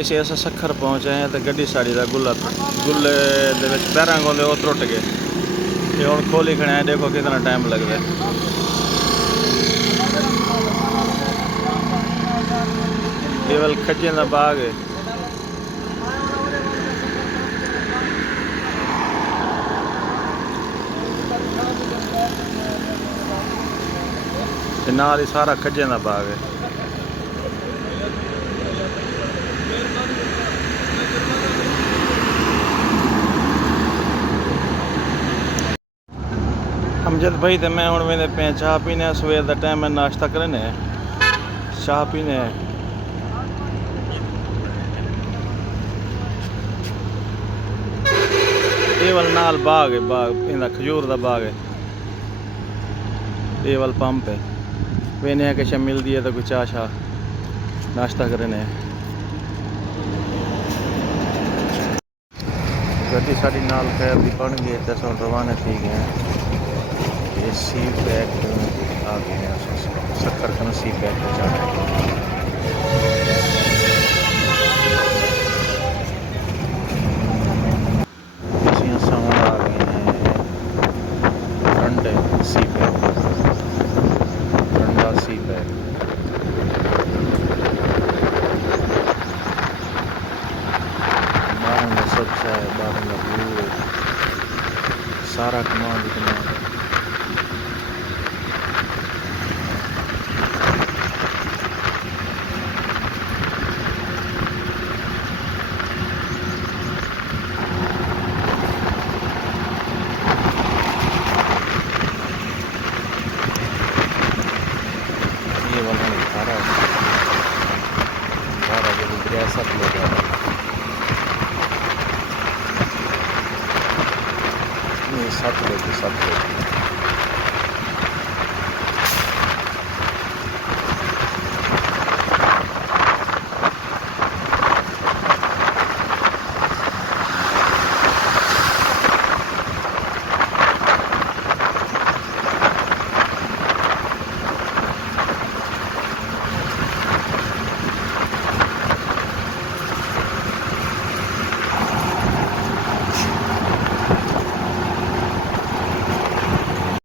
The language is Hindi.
इसे अस सखर पहुँचे हैं तो गड्डी साड़ी का गुल्ले पैर होंगे वो त्रुट गए। ये हम खोली खड़े हैं, देखो कितना टाइम लगता है। केवल खज्जे का बाग है। नाल ही सारा खज्जे का बाग है। अमजद भाई तो मैं हूँ वेंदे पे चाह पीने, सवेर का टाइम है, नाश्ता करने चाह पीने। ये वाल नाल बाग है, बाग इंदा खजूर का बाग है। ये वाल पंप है, वेने किश मिलती है तो कोई चाह शाह नाश्ता करने। गड्डी साड़ी नाल खैर दी बन गई तो अस रवाना थी गए। ये सी पैक आ गए हैं, सखर कन सी पैक पहुँचाने। साउंड आ गए हैं ठंडे सी पैक, ठंडा सी पैक। बारह का सब्जा है, 12 का व्यू है, सारा कमाल दिखना है। ये वाला सारा सारा जो दरिया सब लोग ये सब लोग